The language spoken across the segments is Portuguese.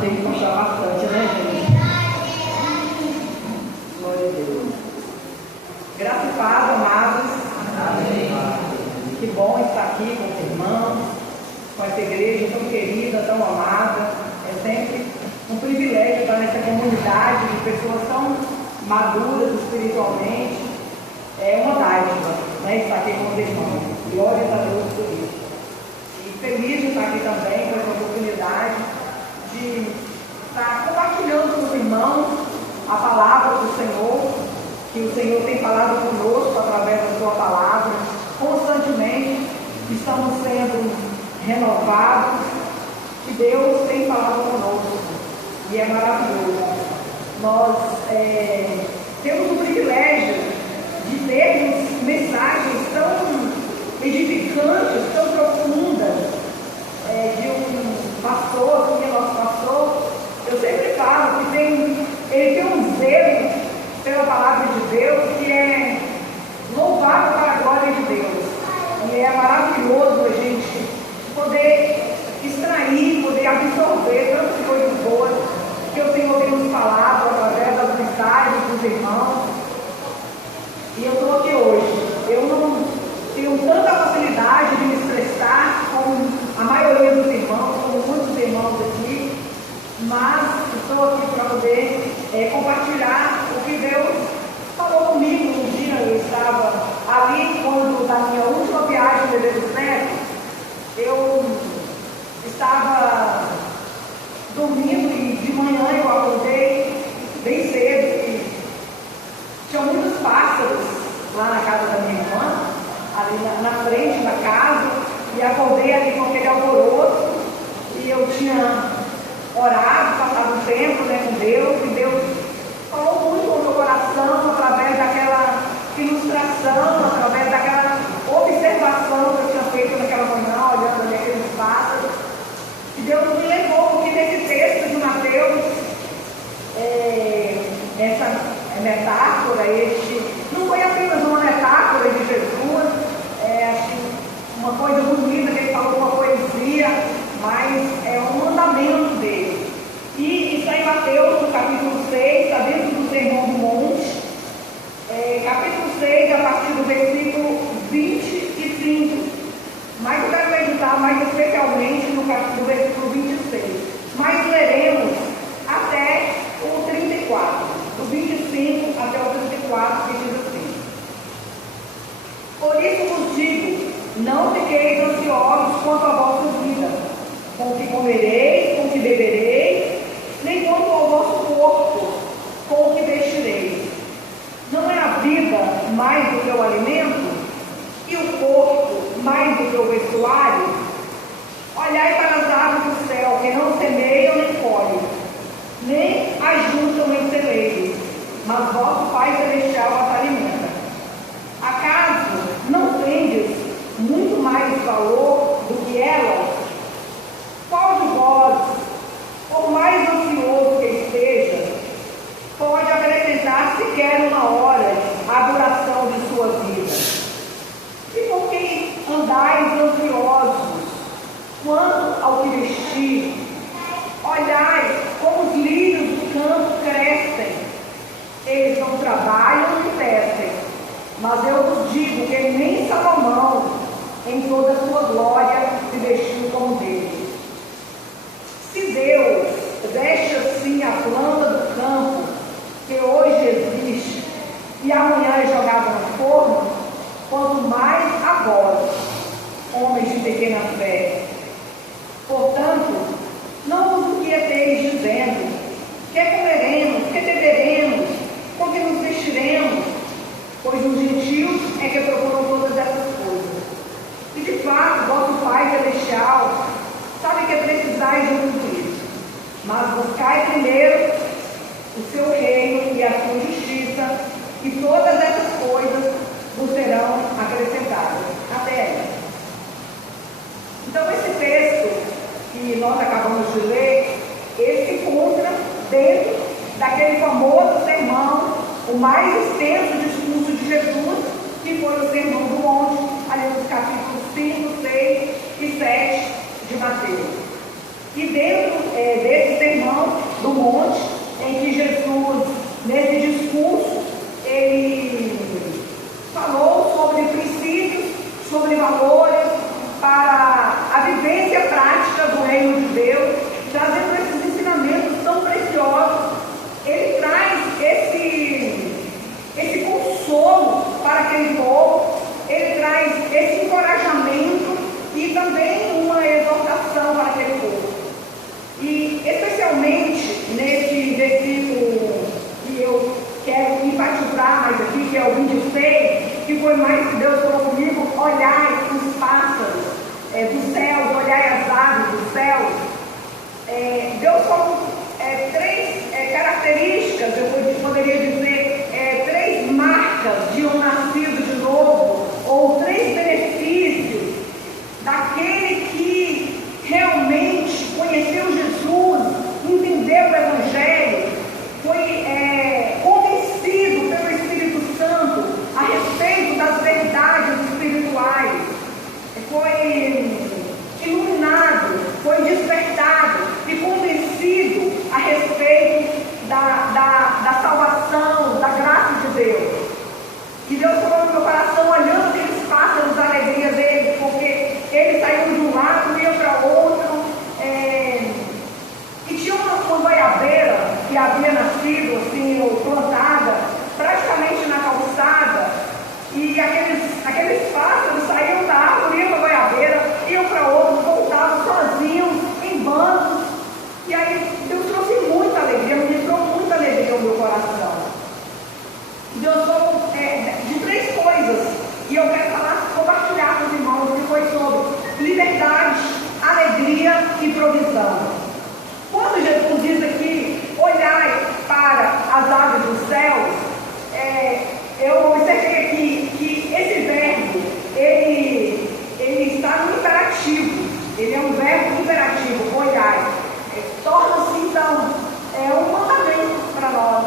Tem que puxar bastante, né, gente? Glória a Deus. Graça e paz, amados. Amém. Que bom estar aqui com os irmãos, com essa igreja tão querida, tão amada. É sempre um privilégio estar nessa comunidade de pessoas tão maduras espiritualmente. É uma dádiva, né, estar aqui com os irmãos. Glória a Deus por isso. E feliz de estar aqui também com essa oportunidade de estar compartilhando com os irmãos a palavra do Senhor, que o Senhor tem falado conosco através da sua palavra. Constantemente estamos sendo renovados, que Deus tem falado conosco, e é maravilhoso. Nós temos o privilégio de termos mensagens tão edificantes, tão profundas, de um pastor, que é nosso pastor. Eu sempre falo que ele tem um zelo pela palavra de Deus que é louvável para a glória de Deus. E é maravilhoso a gente poder extrair, poder absorver tantas coisas boas que o Senhor tem nos falado através das mensagens dos irmãos. E eu estou aqui hoje. Eu não tenho tanta facilidade de me expressar como a maioria dos irmãos, como muitos irmãos aqui, mas estou aqui para poder compartilhar o que Deus falou comigo um dia. Eu estava ali, quando na minha última viagem de bebê dos netos, eu estava dormindo e de manhã eu acordei bem cedo e tinha muitos pássaros lá na casa da minha irmã, ali na frente da casa, e acordei ali com aquele alvoroço, e eu tinha orado, passado um tempo, né, com Deus, e Deus falou muito no meu coração através daquela ilustração, através daquela observação que eu tinha feito naquela manhã, olhando ali aqueles pássaros. E Deus me levou, porque nesse texto de Mateus, essa metáfora, não foi apenas uma metáfora de Jesus, uma coisa bonita que ele falou, uma poesia, mas é um mandamento dele. E está em Mateus, no capítulo 6, está dentro do Sermão do Monte, capítulo 6, a partir do versículo 25. Mas eu quero meditar mais especialmente no versículo 26. Mas leremos até o 34, do 25 até o 34, que diz assim: Por isso vos digo, não fiqueis ansiosos quanto à vossa vida, com o que comereis, com o que bebereis, nem quanto ao vosso corpo, com o que vestireis. Não é a vida mais do que o alimento, e o corpo mais do que o vestuário? Olhai para as aves do céu, que não semeiam nem colhem, nem ajuntam em celeiros, mas vosso Pai Celestial as alimenta. Acaso não tendes muito mais valor do que elas? Qual de vós, por mais ansioso que esteja, pode acrescentar sequer uma hora à duração de sua vida? E por que andais ansiosos quanto ao que vestir? Olhai como os lírios do campo crescem. Eles não trabalham nem tecem, mas eu vos digo que nem Salomão, em toda a sua glória, se vestiu como dele. Se Deus veste assim a planta do campo, que hoje existe e amanhã é jogada no forno, quanto mais a vós, homens de pequena fé. Portanto, não vos inquieteis dizendo: que comeremos, que beberemos, com que nos vestiremos? Pois os gentios é que procuram todas essas coisas. E de fato, vosso Pai Celestial sabe que precisais de tudo isso. Mas buscai primeiro o seu reino e a sua justiça, e todas essas coisas vos serão acrescentadas. Até aí. Então, esse texto que nós acabamos de ler, ele se encontra dentro daquele famoso sermão, o mais extenso discurso de Jesus, que foi o Sermão do Monte, ali nos capítulos 5, 6 e 7 de Mateus. E dentro desse sermão do monte, em que Jesus, nesse discurso, ele falou sobre princípios, sobre valores para a vivência prática do reino de Deus, trazendo esses ensinamentos tão preciosos. Ele traz esse consolo para aquele povo, ele traz esse encorajamento e também uma exortação para aquele povo. E especialmente nesse versículo que eu quero enfatizar mais aqui, que é o 26, que foi mais que Deus falou comigo: olhai os pássaros dos céus, olhai as aves dos céus. Deus falou três características, eu poderia dizer, três marcas de um nascido de novo, ou três benefícios daquele que realmente conheceu Jesus, entendeu o Evangelho, foi convencido pelo Espírito Santo a respeito das verdades espirituais, foi iluminado, foi despertado e convencido a respeito da salvação, da graça de Deus. E Deus falou no meu coração, olhando aqueles pássaros, a alegria deles, porque eles saíram de um lado e iam para outro. E tinha uma goiabeira que havia nascido, assim, ou plantada, praticamente na calçada, e aqueles pássaros saíam da árvore, iam para a goiabeira, iam para outro, voltavam sozinhos, em bandos. E aí Deus trouxe muita alegria, ministrou muita alegria ao meu coração. Deus falou de três coisas, e eu quero compartilhar com os irmãos, que foi sobre liberdade, alegria e provisão. Quando Jesus diz aqui, olhai para as aves dos céus, eu observei aqui que esse verbo, ele está no imperativo, ele é um verbo imperativo, olhai. Torna-se então um mandamento para nós.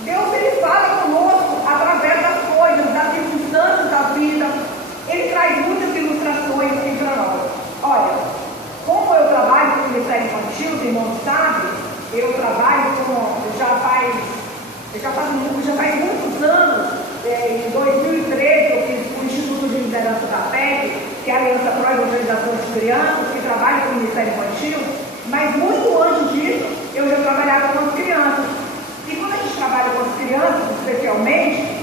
Deus, ele fala conosco através das coisas, das circunstâncias da vida. Ele traz muitas ilustrações aqui para nós. Olha, como eu trabalho com o Ministério Infantil, os irmãos sabem, eu trabalho já faz muitos anos. Em 2013 eu fiz o Instituto de Liderança da PEC, que é a Aliança Pro Evangelização de Crianças, que trabalha com o Ministério Infantil, mas muito antes disso eu já trabalhava com as crianças. E quando a gente trabalha com as crianças, especialmente,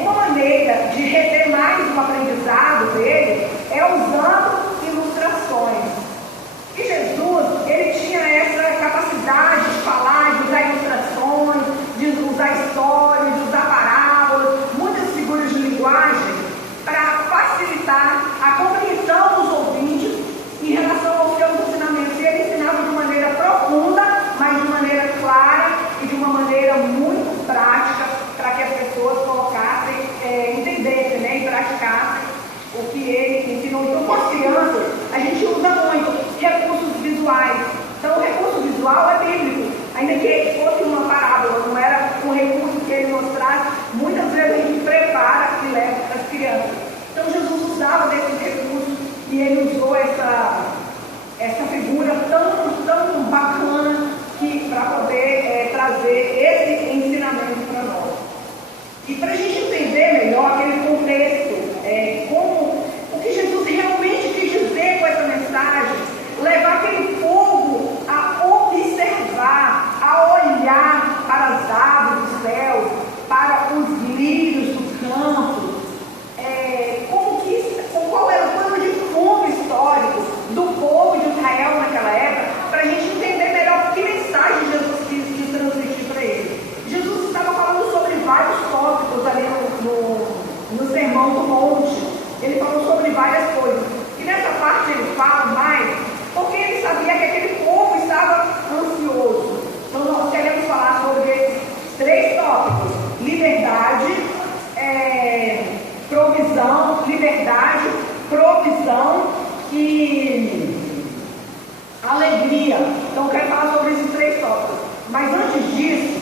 uma maneira de reter mais o aprendizado dele é usando ilustrações. E Jesus, ele tinha essa capacidade de falar, de usar ilustrações, de usar histórias, de usar parábolas, muitas figuras de linguagem, para facilitar a compreensão dos ouvintes em relação aos seus ensinamentos. E ele ensinava de maneira profunda, mas de maneira clara e de uma maneira muito prática, para que as pessoas colocassem, entendessem, né, e praticassem o que ele ensinou. Então, com as crianças, a gente usa muito recursos visuais. Então, o recurso visual é bíblico, ainda que fosse uma parábola, não era um recurso que ele mostrasse. Muitas vezes a gente prepara e leva para as crianças. Então, Jesus usava desses recursos e ele usou essa figura tão bacana para poder trazer esse ensinamento para nós. E para a gente entender melhor aquele contexto, o que Jesus realmente quis dizer com essa mensagem, levar aquele povo a observar, a olhar para as aves do céu, para os lírios do campo, qual era o plano de fundo histórico do povo de Israel naquela época, para a gente entender melhor que mensagem Jesus quis transmitir para eles. Jesus estava falando sobre vários tópicos ali no Sermão do Monte. Ele falou sobre várias coisas. E nessa parte ele fala mais, porque ele sabia que aquele povo estava ansioso. Então nós queremos falar sobre esses três tópicos: liberdade, provisão e alegria. Então eu quero falar sobre esses três tópicos. Mas antes disso,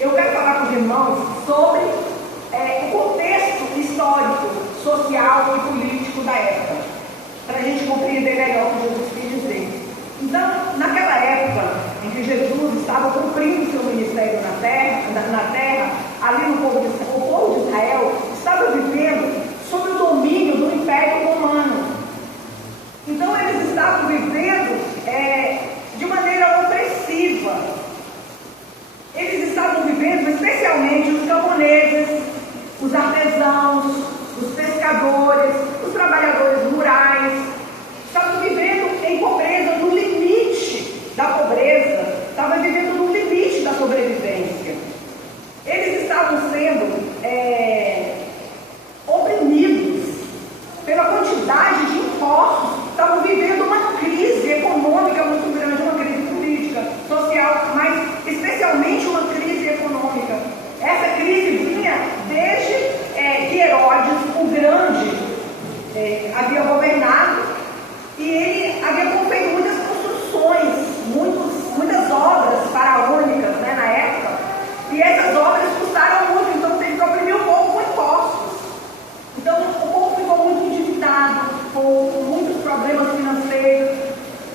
eu quero falar com os irmãos sobre o contexto histórico, social e político da época, para a gente compreender melhor o que Jesus quis dizer. Então, naquela época em que Jesus estava cumprindo seu ministério na terra, ali no povo de Israel estava vivendo sob o domínio do Império Romano. Então, eles estavam vivendo de maneira opressiva. Eles estavam vivendo, especialmente os camponeses, os artesãos, os pescadores, os trabalhadores rurais, estavam vivendo em pobreza, no limite da pobreza, estavam vivendo no limite da sobrevivência. Eles estavam sendo oprimidos pela quantidade de impostos, estavam vivendo uma crise econômica muito grande, uma crise política, social, mas especialmente uma crise econômica. Essa crise vinha desde que Herodes, o Grande, havia governado e ele havia feito muitas construções, muitas obras faraônicas, né, na época, e essas obras custaram muito, então teve que oprimir o povo com impostos. Então o povo ficou muito endividado, com muitos problemas financeiros.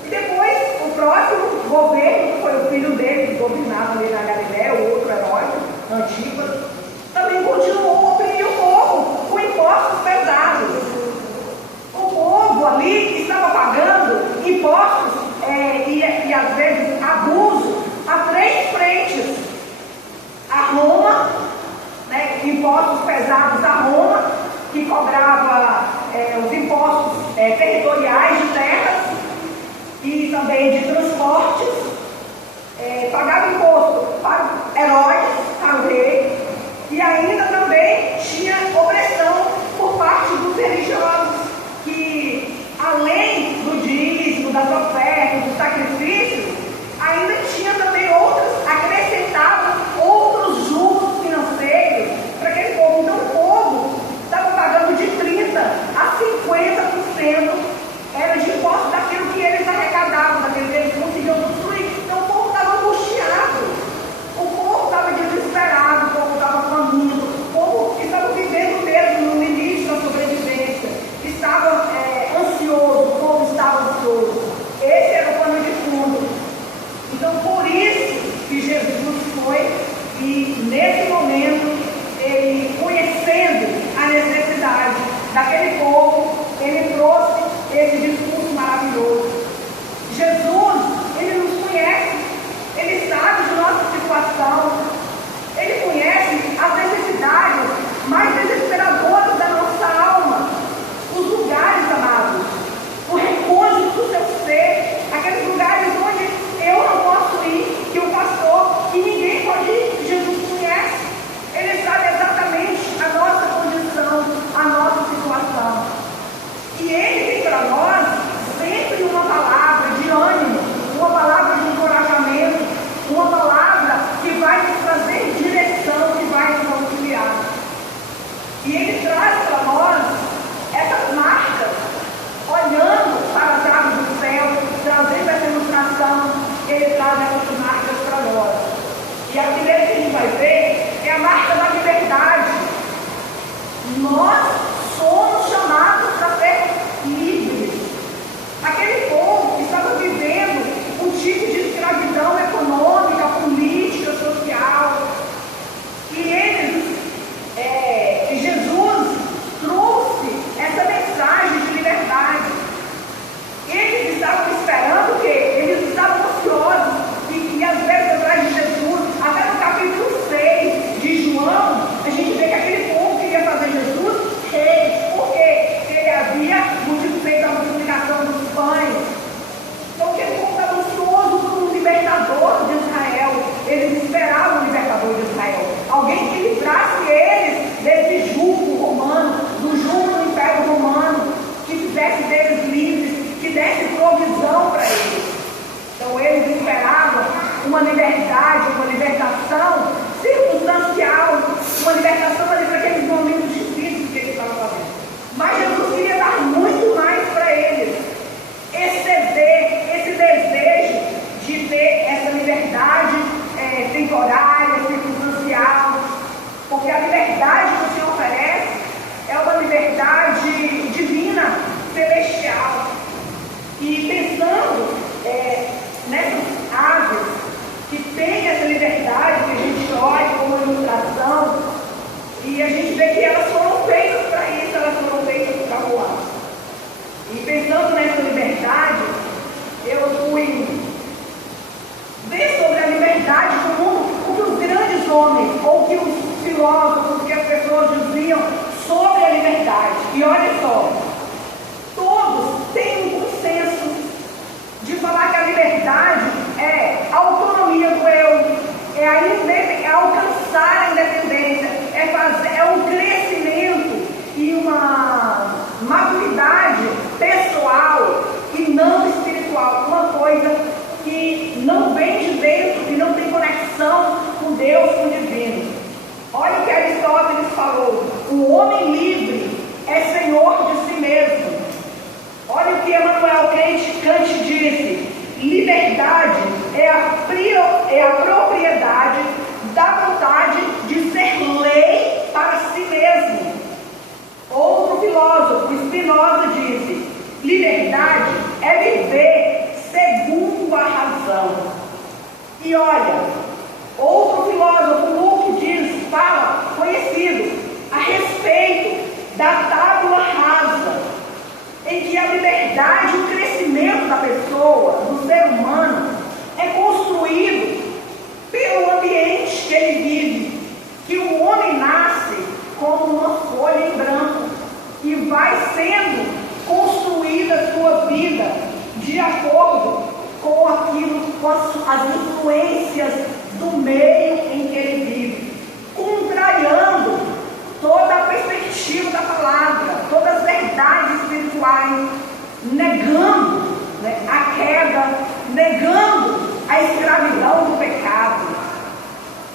E depois o próximo governo, que foi o filho dele, que governava ali na Galiléia, o outro Herodes, Antipas, também continuou a oprimir o povo com impostos pesados. O povo ali estava pagando impostos e às vezes abuso a 3 frentes. A Roma, né, impostos pesados a Roma, que cobrava os impostos territoriais de terras e também de transportes, pagava imposto para Herodes, para o rei, e ainda também tinha opressão por parte dos religiosos, que além do dízimo, das ofertas, dos sacrifícios, ainda tinha também acrescentavam outros juros financeiros para aquele povo. Então o povo estava pagando de 30% a 50% era de imposto daquilo que eles arrecadavam, daquilo que eles conseguiam construir. Então o povo estava angustiado, o povo estava desesperado, falou: o homem livre é senhor de si mesmo. Olha o que Emmanuel Kant disse: liberdade é a propriedade da vontade de ser lei para si mesmo. Outro filósofo, Spinoza, disse: liberdade é viver segundo a razão. E olha, outro filósofo, Luke, fala, conhecido, a respeito da tábula rasa, em que a liberdade e o crescimento da pessoa, do ser humano, é construído pelo ambiente que ele vive, que o homem nasce como uma folha em branco e vai sendo construída a sua vida de acordo com aquilo, com as influências do meio em que ele vive, contrariando toda a perspectiva da palavra, todas as verdades espirituais, negando, né, a queda, negando a escravidão do pecado.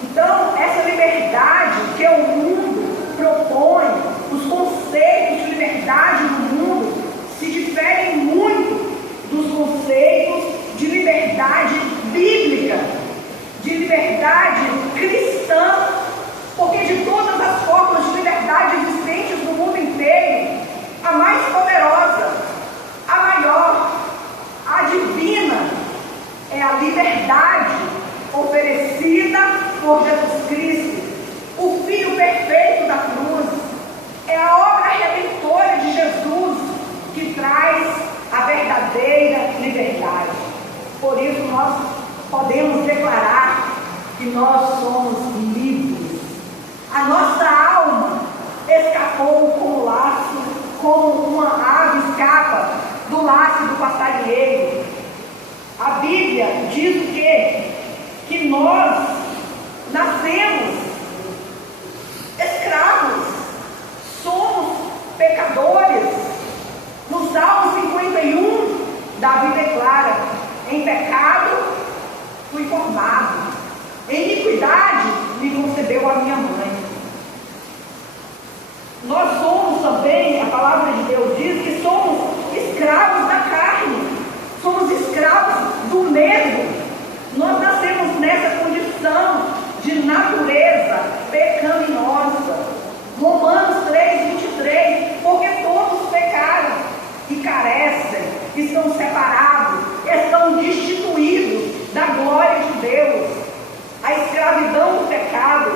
Então, essa liberdade que o mundo propõe, os conceitos de liberdade no mundo se diferem muito dos conceitos de liberdade bíblica, de liberdade cristã, porque de todas as formas de liberdade existentes no mundo inteiro, a mais poderosa, a maior, a divina, é a liberdade oferecida por Jesus Cristo, o Filho perfeito da cruz. É a obra redentora de Jesus que traz a verdadeira liberdade. Por isso nós podemos declarar que nós somos livres. A nossa alma escapou como laço, como uma ave escapa do laço do passarinheiro. A Bíblia diz o quê? Que nós nascemos escravos, somos pecadores. No Salmo 51, Davi declara: em pecado fui formado, em iniquidade me concebeu a minha mãe. Nós somos também, a palavra de Deus diz que somos escravos da carne, somos escravos do medo. Nós nascemos nessa condição de natureza pecaminosa. Romanos 3:23, porque todos pecaram e carecem, estão separados, estão destituídos da glória de Deus. A escravidão do pecado,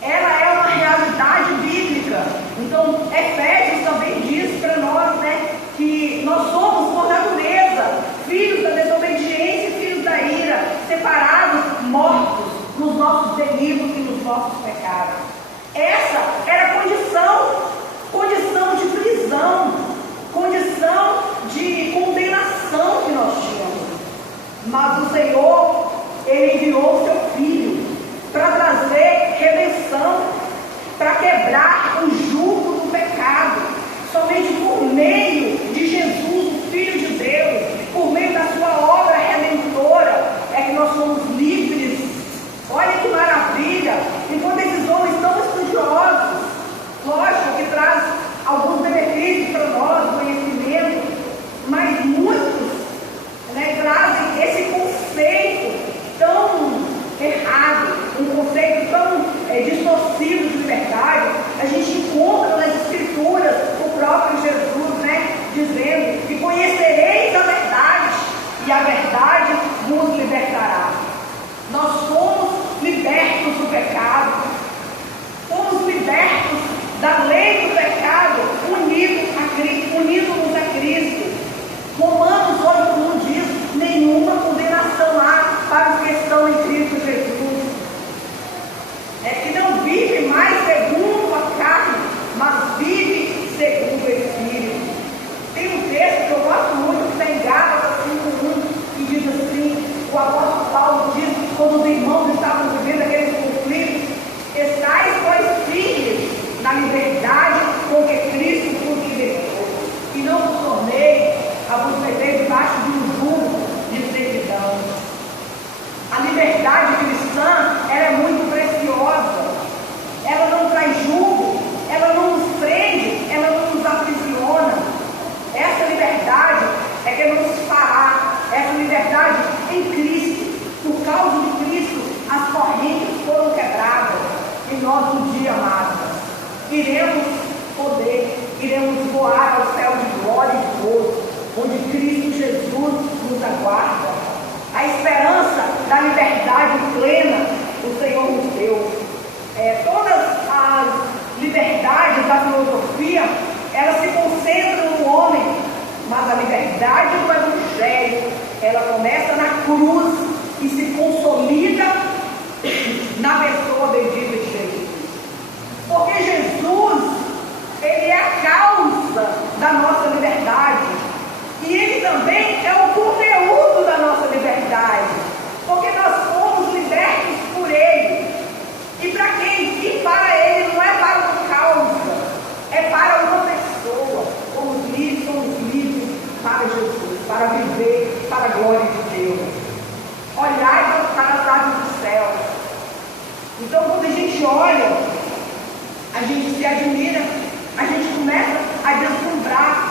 ela é uma realidade bíblica. Então, Efésios também diz para nós, né, que nós somos, por natureza, filhos da desobediência e filhos da ira, separados, mortos nos nossos delitos e nos nossos pecados. Essa era a condição de prisão, condição de condenação que nós tínhamos. Mas o Senhor, Ele enviou o seu Filho para trazer redenção, para quebrar o jugo do pecado. Somente por meio de Jesus, o Filho de Deus, por meio da sua obra redentora, é que nós somos livres. Olha que maravilha! Enquanto esses homens tão estudiosos, lógico que traz alguns benefícios para nós, conhecimento, mas muitos, né, trazem esse conceito tão errado, um conceito tão distorcido de liberdade. A gente encontra nas Escrituras o próprio Jesus, né, dizendo que conhecereis a verdade e a verdade vos libertará. Nós somos libertos do pecado, fomos libertos da lei do pecado, unidos a Cristo. Romanos 8:1 diz: nenhuma condenação há para os que estão em Cristo Jesus. É que não vive mais segundo a carne, mas vive segundo o Espírito. Tem um texto que eu gosto muito, que está em Gálatas 5:1, que diz assim: o apóstolo Paulo diz, quando os irmãos estavam vivendo aqueles conflitos: estais, pois, firmes na liberdade com que Cristo vos libertou, e não vos tornei a vos meter debaixo de um jugo de servidão. A liberdade cristã, ela é muito preciosa. Ela não traz guarda. A esperança da liberdade plena o Senhor nos deu. Todas as liberdades da filosofia, elas se concentram no homem, mas a liberdade do Evangelho, ela começa na cruz e se consolida na pessoa bendita de Jesus. Porque Jesus, ele é a causa da nossa liberdade. E ele também é o conteúdo da nossa liberdade. Porque nós fomos libertos por ele. E para quem? E para ele, não é para uma causa, é para uma pessoa. Somos livres para Jesus, para viver para a glória de Deus. Olhai para as aves do céu. Então, quando a gente olha, a gente se admira, a gente começa a deslumbrar.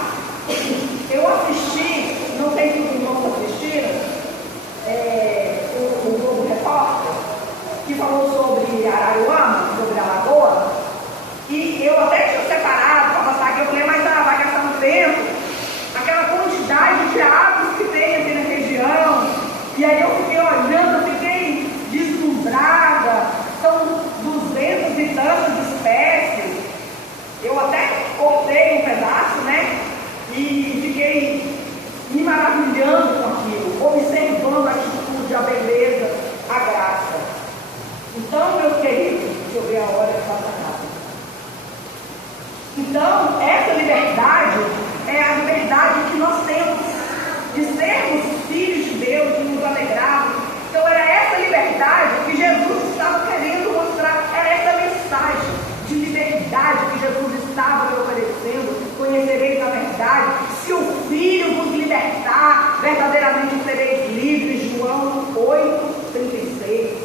Eu assisti, não sei se os irmãos assistiram, o Globo Repórter, que falou sobre Araruama, sobre a Lagoa, e eu até tinha separado para passar aqui, eu falei, mas vai gastar um tempo, aquela quantidade de aves que tem aqui na região, e aí eu fiquei olhando, eu fiquei deslumbrada, são 200 e tantas espécies, eu até cortei um pedaço, né, e fiquei me maravilhando com aquilo, observando a atitude, a beleza, a graça. Então, meus queridos, deixa eu ver a hora que passa rápido. Então, essa liberdade é a liberdade que nós temos de sermos filhos de Deus, de nos alegrarmos. Então, era essa liberdade que Jesus estava querendo mostrar, era essa mensagem de liberdade que Jesus estava lhe oferecendo. Conhecereis a verdade, se o Filho vos libertar, verdadeiramente sereis livres. João 8:36.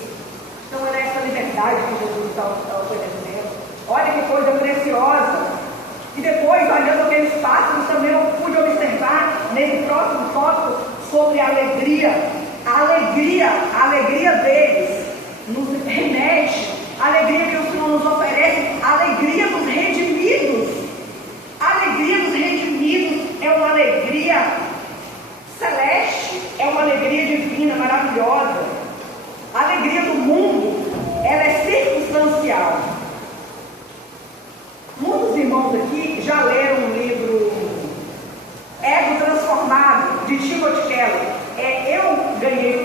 Então era essa liberdade que Jesus estava oferecendo. Olha que coisa preciosa. E depois, olhando aqueles pássaros, também eu pude observar nesse próximo tópico sobre a alegria. A alegria deles nos remete, a alegria que o Senhor nos oferece, a alegria dos redimidos. A alegria dos redimidos é uma alegria celeste, é uma alegria divina, maravilhosa. A alegria do mundo, ela é circunstancial. Muitos irmãos aqui já leram o livro Ego Transformado, de Timothy Keller.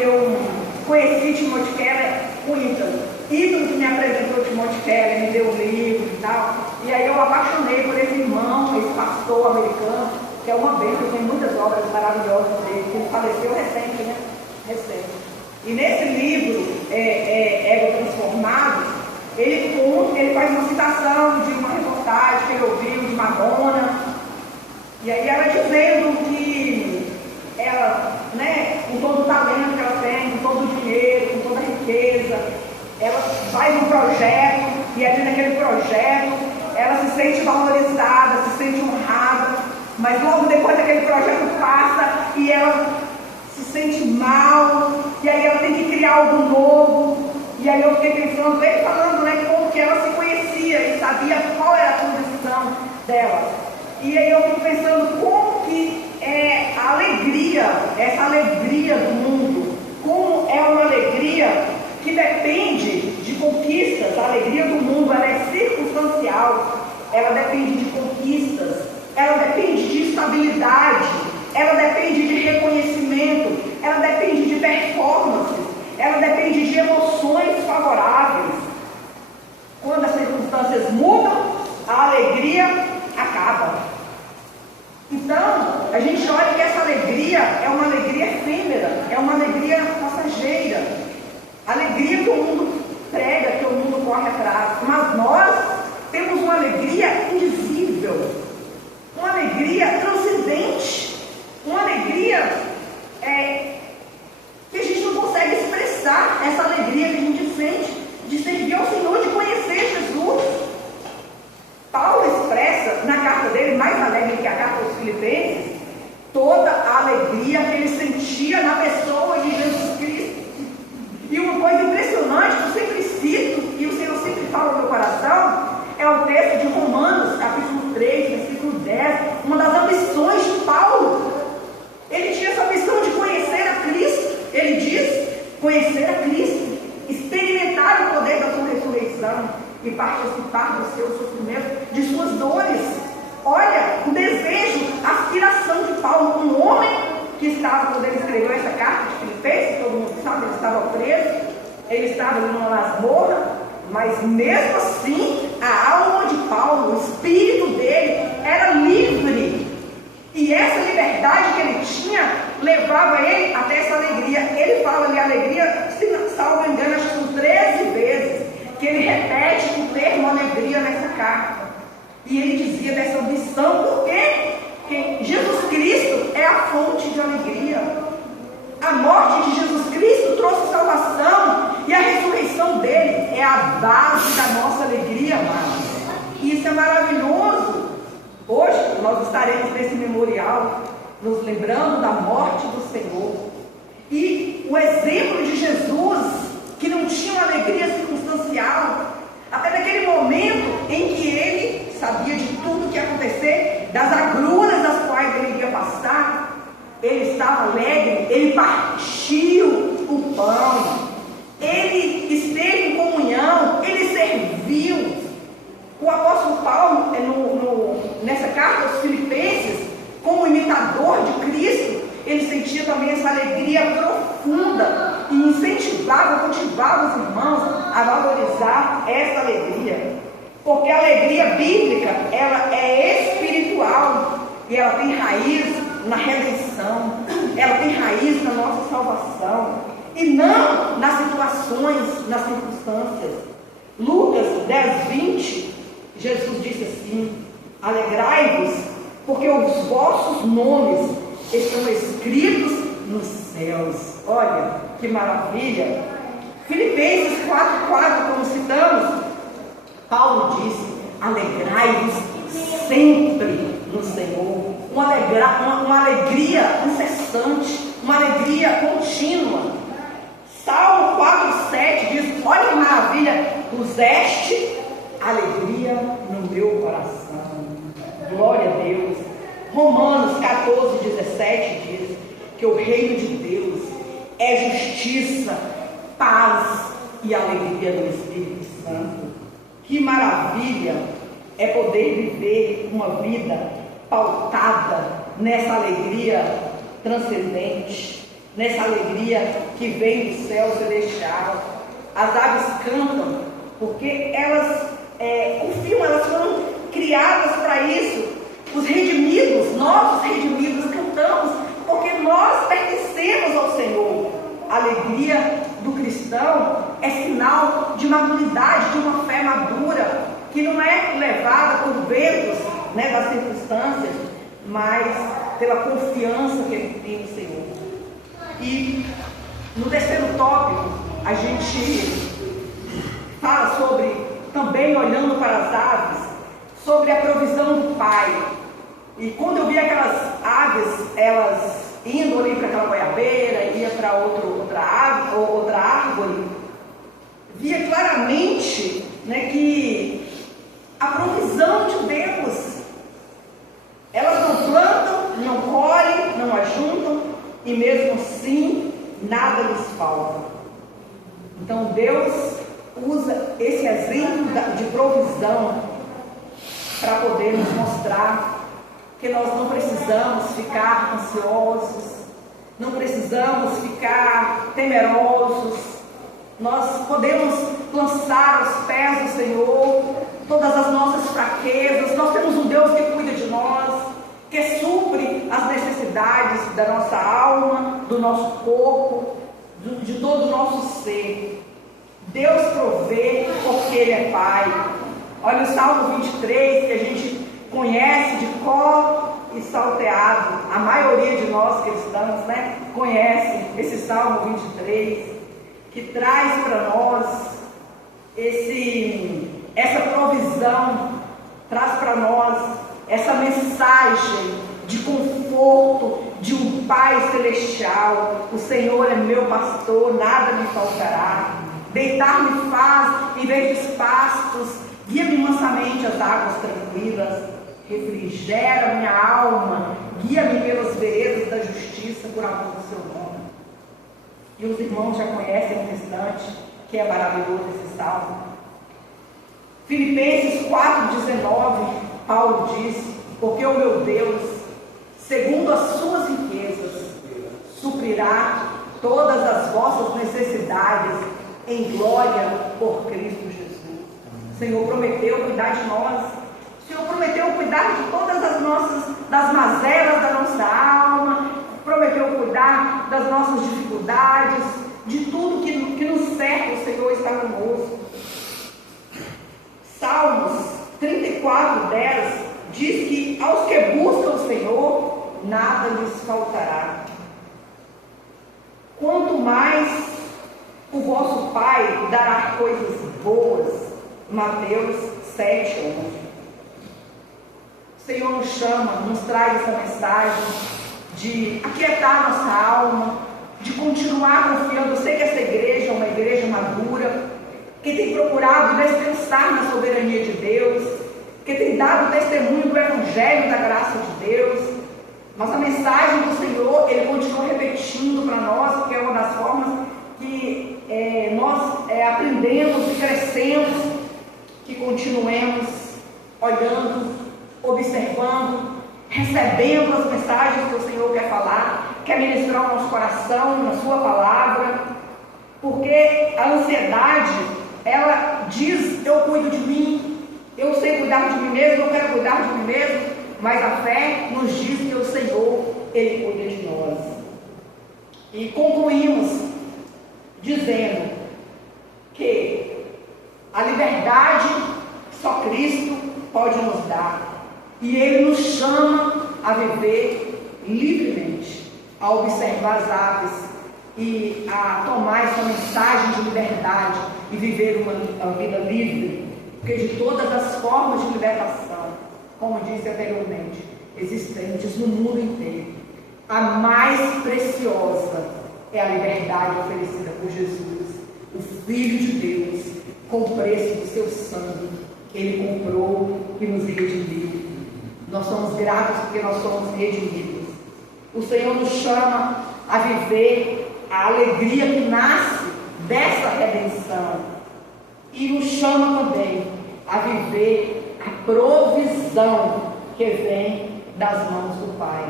Eu conheci Timothy Keller com Ítalo. Ítalo que me apresentou Timothy Keller, me deu o livro e tal. E aí eu apaixonei por esse irmão, esse pastor americano, que é uma bênção, tem muitas obras maravilhosas dele, que ele faleceu recente, né? Recente. E nesse livro, Ego Transformado, ele faz uma citação de uma reportagem que ele ouviu de Madonna. E aí ela dizendo que ela, né, com todo o talento que ela tem, com todo o dinheiro, com toda a riqueza, ela faz um projeto, e ali naquele projeto, ela se sente valorizada, se sente honrada, mas logo depois daquele projeto passa e ela se sente mal, e aí ela tem que criar algo novo. E aí eu fiquei pensando, ele falando, né, como que ela se conhecia e sabia qual era a condição dela. E aí eu fico pensando como que é a alegria, essa alegria do mundo, como é uma alegria que depende de conquistas. A alegria do mundo, ela é circunstancial, ela depende de conquistas, ela depende de estabilidade, ela depende de reconhecimento, ela depende de performances, ela depende de emoções favoráveis. Quando as circunstâncias mudam, a alegria acaba. Então, a gente olha que essa alegria é uma alegria efêmera, é uma alegria passageira, alegria que o mundo prega, que o mundo corre atrás, mas nós temos uma alegria indizível, uma alegria transcendente, uma alegria que a gente não consegue expressar, essa alegria que a gente sente de servir ao Senhor, de conhecer Jesus. Paulo expressa na carta dele, mais alegre que a carta aos Filipenses, toda a alegria que ele sentia na pessoa de Jesus Cristo. E uma coisa impressionante que eu sempre cito, e o Senhor sempre fala no meu coração, é o texto de Romanos, capítulo 3, versículo 10, uma das ambições e participar do seu sofrimento, de suas dores. Olha, o desejo, a aspiração de Paulo, um homem que estava, quando ele escreveu essa carta de Filipenses, todo mundo sabe, ele estava preso, ele estava numa masmorra, mas mesmo assim, a alma de Paulo, o espírito dele era livre. E essa liberdade que ele tinha levava ele até essa alegria. Ele fala ali alegria, se não salvo engano, acho que são 13 vezes que ele repete o termo alegria nessa carta. E ele dizia dessa ambição, porque Jesus Cristo é a fonte de alegria. A morte de Jesus Cristo trouxe salvação e a ressurreição dele é a base da nossa alegria, amados. E isso é maravilhoso. Hoje nós estaremos nesse memorial nos lembrando da morte do Senhor. E o exemplo de Jesus, que não tinha uma alegria circunstancial, até naquele momento em que ele sabia de tudo que ia acontecer, das agruras das quais ele iria passar, ele estava alegre, ele partiu o pão, ele esteve em comunhão, ele serviu. O apóstolo Paulo, nessa carta aos Filipenses, como imitador de Cristo, ele sentia também essa alegria profunda e incentivava, motivava os irmãos a valorizar essa alegria. Porque a alegria bíblica, ela é espiritual e ela tem raiz na redenção, ela tem raiz na nossa salvação e não nas situações, nas circunstâncias. Lucas 10:20, Jesus disse assim: alegrai-vos, porque os vossos nomes estão escritos nos céus. Olha que maravilha. Filipenses 4:4, como citamos, Paulo disse: alegrai-vos sempre no Senhor. Uma alegria incessante, uma alegria contínua. Salmo 4:7 diz: olha que maravilha, puseste alegria no meu coração. Glória a Deus. Romanos 14:17 diz que o reino de Deus é justiça, paz e alegria do Espírito Santo. Que maravilha é poder viver uma vida pautada nessa alegria transcendente, nessa alegria que vem do céu celestial. As aves cantam porque elas confiam, elas foram criadas para isso. Os redimidos, nós os redimidos cantamos porque nós pertencemos ao Senhor. A alegria do cristão é sinal de maturidade, de uma fé madura, que não é levada por ventos, das circunstâncias, mas pela confiança que ele tem no Senhor. E no terceiro tópico, a gente fala sobre, também olhando para as aves, sobre a provisão do Pai. E quando eu vi aquelas aves, elas indo ali para aquela goiabeira, ia para outra árvore, via claramente que a provisão de Deus, elas não plantam, não colhem, não ajuntam, e mesmo assim nada lhes falta. Então Deus usa esse exemplo de provisão para poder nos mostrar que nós não precisamos ficar ansiosos, não precisamos ficar temerosos. Nós podemos lançar aos pés do Senhor todas as nossas fraquezas. Nós temos um Deus que cuida de nós, que supre as necessidades da nossa alma, do nosso corpo, de todo o nosso ser. Deus provê porque Ele é Pai. Olha o Salmo 23, que a gente conhece de cor e salteado. A maioria de nós cristãos, conhece esse Salmo 23, que traz para nós essa provisão, traz para nós essa mensagem de conforto de um Pai celestial. O Senhor é meu pastor, nada me faltará. Deitar-me faz em verdes pastos, guia-me mansamente às águas tranquilas, refrigera minha alma, guia-me pelas veredas da justiça por amor do seu nome. E os irmãos já conhecem o restante, que é maravilhoso esse salmo. Filipenses 4,19, Paulo diz: porque o meu Deus, segundo as suas riquezas, suprirá todas as vossas necessidades em glória por Cristo Jesus. O Senhor prometeu cuidar de nós. O Senhor prometeu cuidar de todas as das mazelas da nossa alma, prometeu cuidar das nossas dificuldades, de tudo que nos cerca. O Senhor está conosco. Salmos 34:10 diz que aos que buscam o Senhor, nada lhes faltará. Quanto mais o vosso Pai dará coisas boas. Mateus 7:11. O Senhor nos chama, nos traz essa mensagem de aquietar nossa alma, de continuar confiando. Eu sei que essa igreja é uma igreja madura, que tem procurado descansar na soberania de Deus, que tem dado testemunho do Evangelho da graça de Deus. Mas a mensagem do Senhor, Ele continua repetindo para nós, porque é uma das formas que nós aprendemos e crescemos, que continuemos olhando, observando, recebendo as mensagens que o Senhor quer falar, quer ministrar o nosso coração na sua palavra, porque a ansiedade, ela diz: eu cuido de mim, eu sei cuidar de mim mesmo, eu quero cuidar de mim mesmo. Mas a fé nos diz que o Senhor, Ele cuida de nós. E concluímos dizendo que a liberdade só Cristo pode nos dar. E Ele nos chama a viver livremente, a observar as aves e a tomar essa mensagem de liberdade e viver uma vida livre. Porque de todas as formas de libertação, como disse anteriormente, existentes no mundo inteiro, a mais preciosa é a liberdade oferecida por Jesus, o Filho de Deus, com o preço do seu sangue. Ele comprou e nos redimiu. Nós somos gratos porque nós somos redimidos. O Senhor nos chama a viver a alegria que nasce dessa redenção e nos chama também a viver a provisão que vem das mãos do Pai.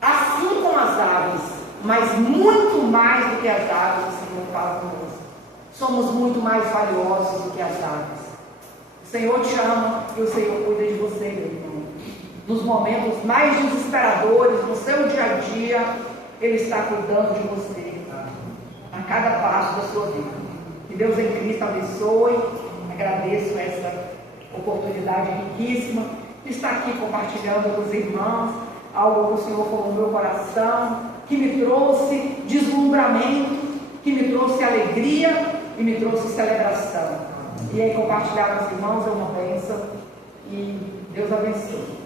Assim como as aves, mas muito mais do que as aves, o Senhor fala conosco. Somos muito mais valiosos do que as aves. O Senhor te ama e o Senhor cuida de você, meu irmão. Nos momentos mais desesperadores, no seu dia a dia, Ele está cuidando de você, a cada passo da sua vida. Que Deus em Cristo abençoe. Agradeço essa oportunidade riquíssima de estar aqui compartilhando com os irmãos algo que o Senhor falou no meu coração, que me trouxe deslumbramento, que me trouxe alegria e me trouxe celebração. E aí compartilhar com os irmãos é uma bênção e Deus abençoe.